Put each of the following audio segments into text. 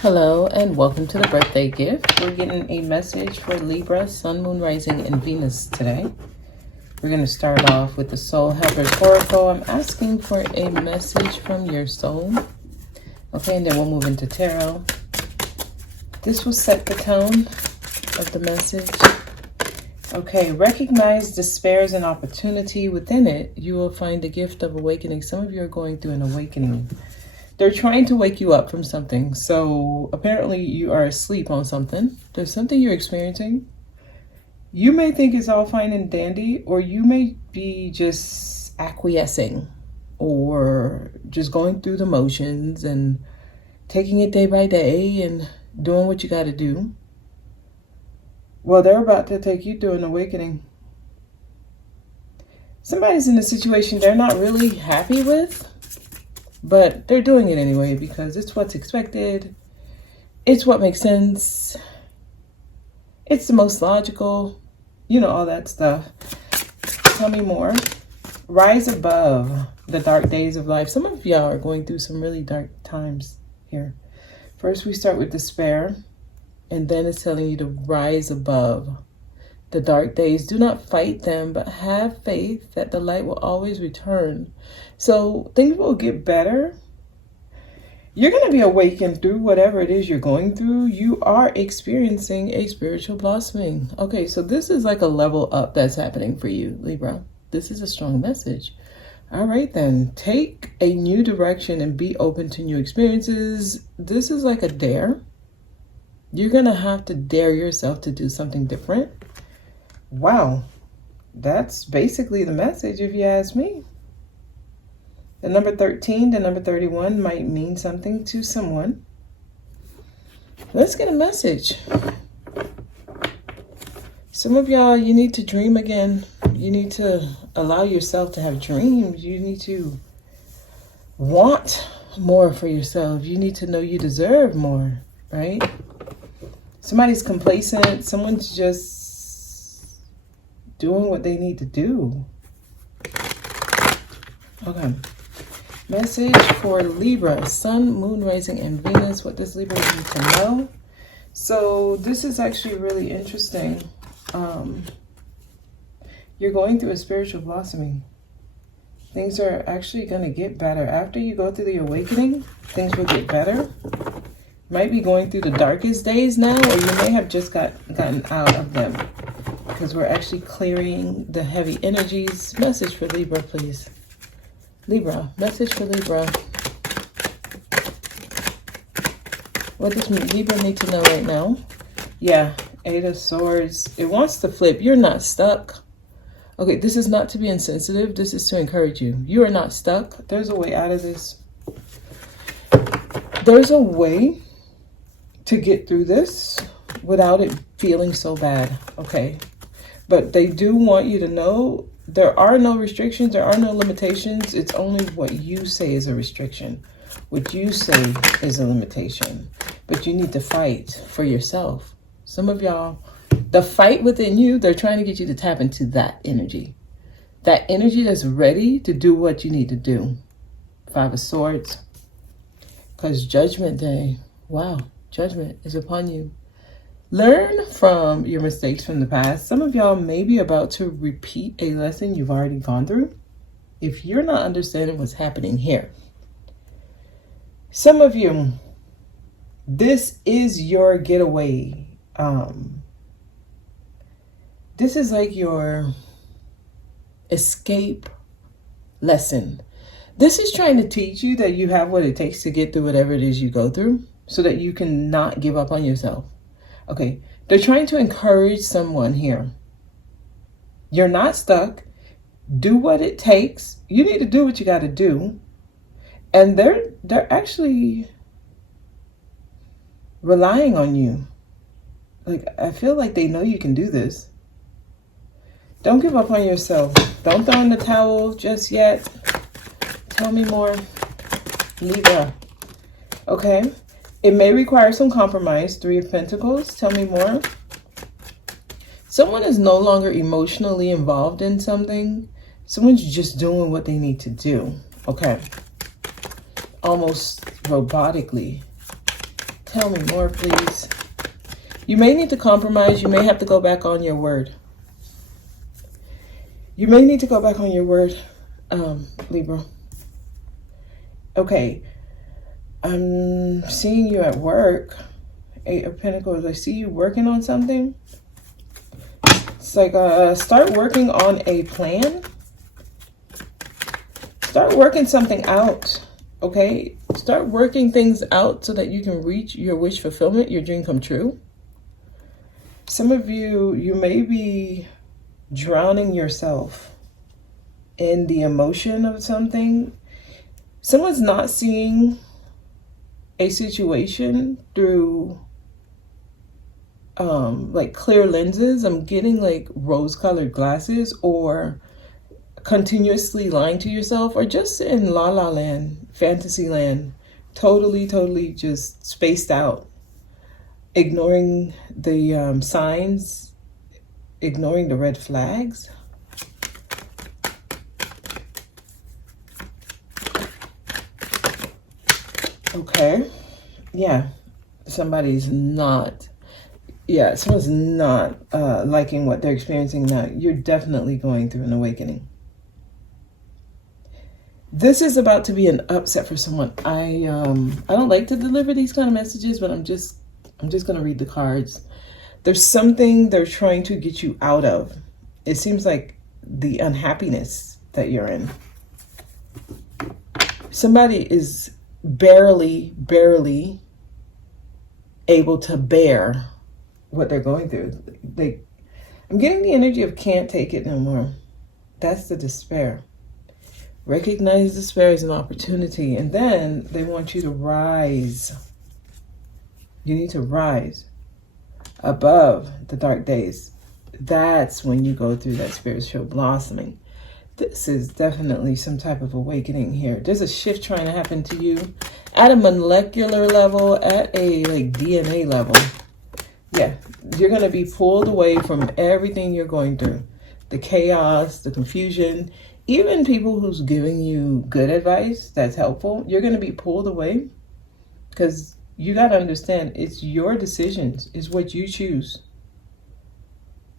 Hello and welcome to the birthday gift. We're getting a message for Libra, Sun, Moon, Rising, and Venus today. We're going to start off with the Soul Helpers Oracle. I'm asking for a message from your soul. Okay, and then we'll move into Tarot. This will set the tone of the message. Okay, recognize despair as an opportunity. Within it, you will find the gift of awakening. Some of you are going through an awakening. They're trying to wake you up from something. So apparently you are asleep on something. There's something you're experiencing. You may think it's all fine and dandy, or you may be just acquiescing or just going through the motions and taking it day by day and doing what you got to do. Well, they're about to take you through an awakening. Somebody's in a situation they're not really happy with, but they're doing it anyway because it's what's expected. It's what makes sense. It's the most logical. You know, all that stuff. Tell me more. Rise above the dark days of life. Some of y'all are going through some really dark times here. First, we start with despair. And then it's telling you to rise above the dark days. Do not fight them, but have faith that the light will always return. So things will get better. You're going to be awakened through whatever it is you're going through. You are experiencing a spiritual blossoming. Okay, so this is like a level up that's happening for you, Libra. This is a strong message. All right, then. Take a new direction and be open to new experiences. This is like a dare. You're going to have to dare yourself to do something different. Wow. That's basically the message if you ask me. The number 13, the number 31 might mean something to someone. Let's get a message. Some of y'all, you need to dream again. You need to allow yourself to have dreams. You need to want more for yourself. You need to know you deserve more, right? Somebody's complacent. Someone's just doing what they need to do. Okay. Message for Libra, Sun, Moon, Rising, and Venus. What does Libra need to know? So this is actually really interesting. You're going through a spiritual blossoming. Things are actually going to get better. After you go through the awakening, things will get better. Might be going through the darkest days now, or you may have just gotten out of them, because we're actually clearing the heavy energies. Message for Libra, please. Libra, message for Libra. What does Libra need to know right now? Yeah, Eight of Swords. It wants to flip. You're not stuck. Okay, this is not to be insensitive. This is to encourage you. You are not stuck. There's a way out of this. There's a way to get through this without it feeling so bad, okay? But they do want you to know there are no restrictions, there are no limitations. It's only what you say is a restriction. What you say is a limitation. But you need to fight for yourself. Some of y'all, the fight within you, they're trying to get you to tap into that energy. That energy that's ready to do what you need to do. Five of Swords. Because Judgment Day, wow. Judgment is upon you. Learn from your mistakes from the past. Some of y'all may be about to repeat a lesson you've already gone through. If you're not understanding what's happening here. Some of you, this is your getaway. This is like your escape lesson. This is trying to teach you that you have what it takes to get through whatever it is you go through, so that you can not give up on yourself. Okay, they're trying to encourage someone here. You're not stuck. Do what it takes. You need to do what you got to do. And they're actually relying on you. Like, I feel like they know you can do this. Don't give up on yourself. Don't throw in the towel just yet. Tell me more, Libra. Okay. It may require some compromise. Three of Pentacles. Tell me more. Someone is no longer emotionally involved in something. Someone's just doing what they need to do. Okay. Almost robotically. Tell me more, please. You may need to compromise. You may have to go back on your word. You may need to go back on your word, Libra. Okay. I'm seeing you at work. 8 of Pentacles. I see you working on something. It's like start working on a plan. Start working something out. Okay? Start working things out so that you can reach your wish fulfillment, your dream come true. Some of you, you may be drowning yourself in the emotion of something. Someone's not seeing a situation through like clear lenses. I'm getting like rose-colored glasses, or continuously lying to yourself, or just in la la land, fantasy land, totally just spaced out, ignoring the signs, ignoring the red flags. Okay. Yeah. Someone's not liking what they're experiencing now. You're definitely going through an awakening. This is about to be an upset for someone. I don't like to deliver these kind of messages, but I'm just going to read the cards. There's something they're trying to get you out of. It seems like the unhappiness that you're in. Somebody is barely able to bear what they're going through. I'm getting the energy of can't take it no more. That's the despair. Recognize despair as an opportunity, and then they want you to rise. You need to rise above the dark days. That's when you go through that spiritual blossoming. This is definitely some type of awakening here. There's a shift trying to happen to you at a molecular level, at a like DNA level. Yeah, you're going to be pulled away from everything you're going through. The chaos, the confusion, even people who's giving you good advice that's helpful, you're going to be pulled away, because you got to understand it's your decisions, it's what you choose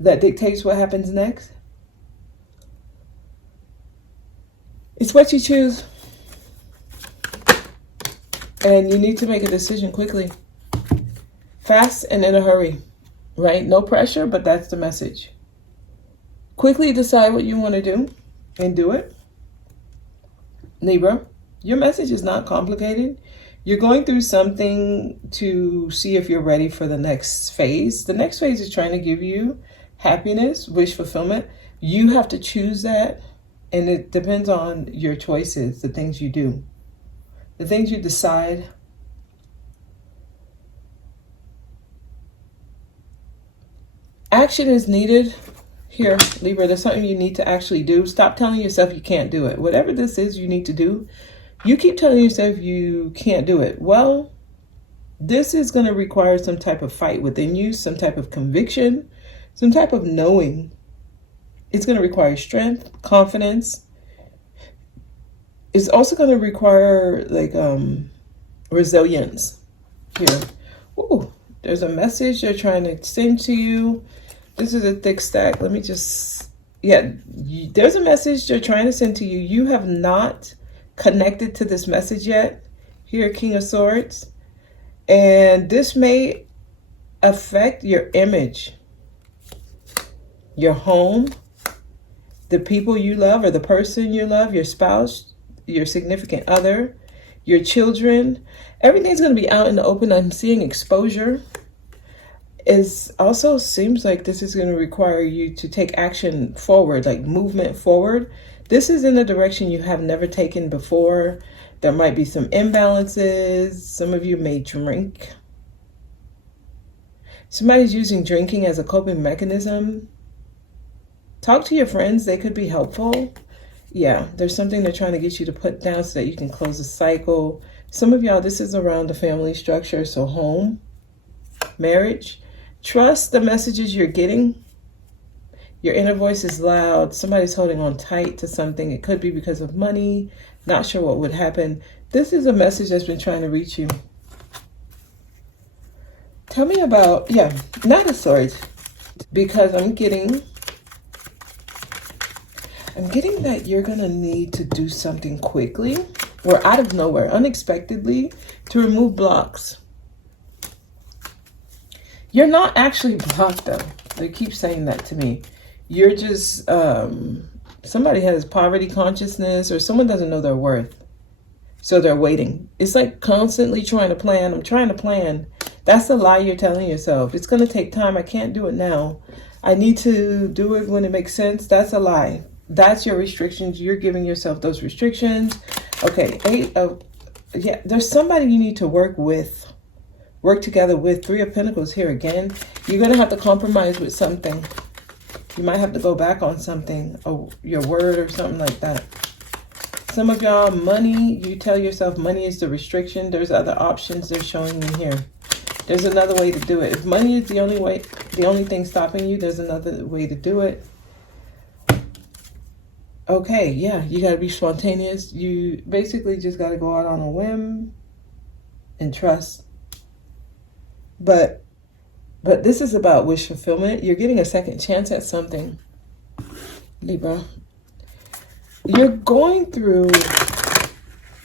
that dictates what happens next. It's what you choose. And you need to make a decision quickly. Fast and in a hurry, right? No pressure, but that's the message. Quickly decide what you want to do and do it. Libra, your message is not complicated. You're going through something to see if you're ready for the next phase. The next phase is trying to give you happiness, wish fulfillment. You have to choose that. And it depends on your choices, the things you do, the things you decide. Action is needed here, Libra. There's something you need to actually do. Stop telling yourself you can't do it. Whatever this is you need to do, you keep telling yourself you can't do it. Well, this is going to require some type of fight within you, some type of conviction, some type of knowing. It's going to require strength, confidence. It's also going to require like resilience here. Ooh, there's a message they're trying to send to you. This is a thick stack. Let me just, there's a message they're trying to send to you. You have not connected to this message yet. Here, King of Swords. And this may affect your image, your home, the people you love, or the person you love, your spouse, your significant other, your children. Everything's going to be out in the open. I'm seeing exposure. It also seems like this is going to require you to take action forward, like movement forward. This is in a direction you have never taken before. There might be some imbalances. Some of you may drink. Somebody's using drinking as a coping mechanism. Talk to your friends. They could be helpful. Yeah, there's something they're trying to get you to put down so that you can close the cycle. Some of y'all, this is around the family structure. So home, marriage. Trust the messages you're getting. Your inner voice is loud. Somebody's holding on tight to something. It could be because of money. Not sure what would happen. This is a message that's been trying to reach you. Tell me about, yeah, Knight of Swords. Because I'm getting that you're going to need to do something quickly or out of nowhere, unexpectedly, to remove blocks. You're not actually blocked, though. They keep saying that to me. You're just, somebody has poverty consciousness, or someone doesn't know their worth. So they're waiting. It's like constantly trying to plan. I'm trying to plan. That's the lie you're telling yourself. It's going to take time. I can't do it now. I need to do it when it makes sense. That's a lie. That's your restrictions. You're giving yourself those restrictions. Okay, yeah, there's somebody you need to work with. Work together with. 3 of Pentacles here again. You're going to have to compromise with something. You might have to go back on something, or your word or something like that. Some of y'all, money, you tell yourself money is the restriction. There's other options they're showing me here. There's another way to do it. If money is the only way, the only thing stopping you, there's another way to do it. Okay, yeah, you got to be spontaneous. You basically just got to go out on a whim and trust. But this is about wish fulfillment. You're getting a second chance at something, Libra. You're going through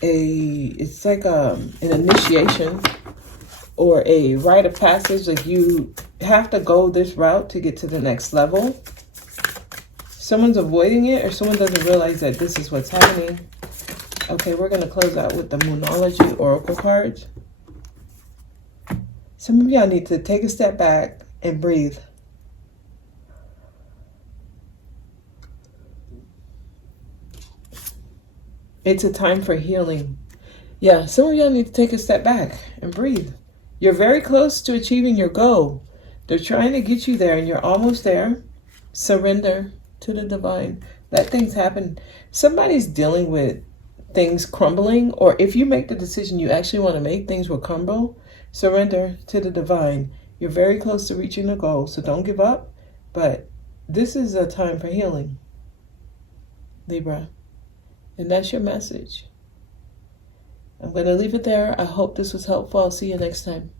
it's like an initiation or a rite of passage. Like you have to go this route to get to the next level. Someone's avoiding it, or someone doesn't realize that this is what's happening. Okay, we're going to close out with the Moonology Oracle cards. Some of y'all need to take a step back and breathe. It's a time for healing. Yeah, some of y'all need to take a step back and breathe. You're very close to achieving your goal. They're trying to get you there and you're almost there. Surrender to the divine. Let things happen. Somebody's dealing with things crumbling, or if you make the decision you actually want to make, things will crumble. Surrender to the divine. You're very close to reaching the goal, so don't give up. But this is a time for healing, Libra. And that's your message. I'm going to leave it there. I hope this was helpful. I'll see you next time.